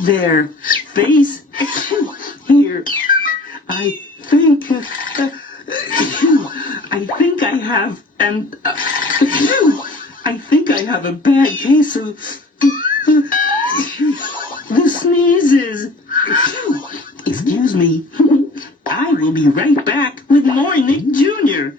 their face here. I think I have a bad case of the sneezes. Excuse me. I will be right back with more Nick Jr.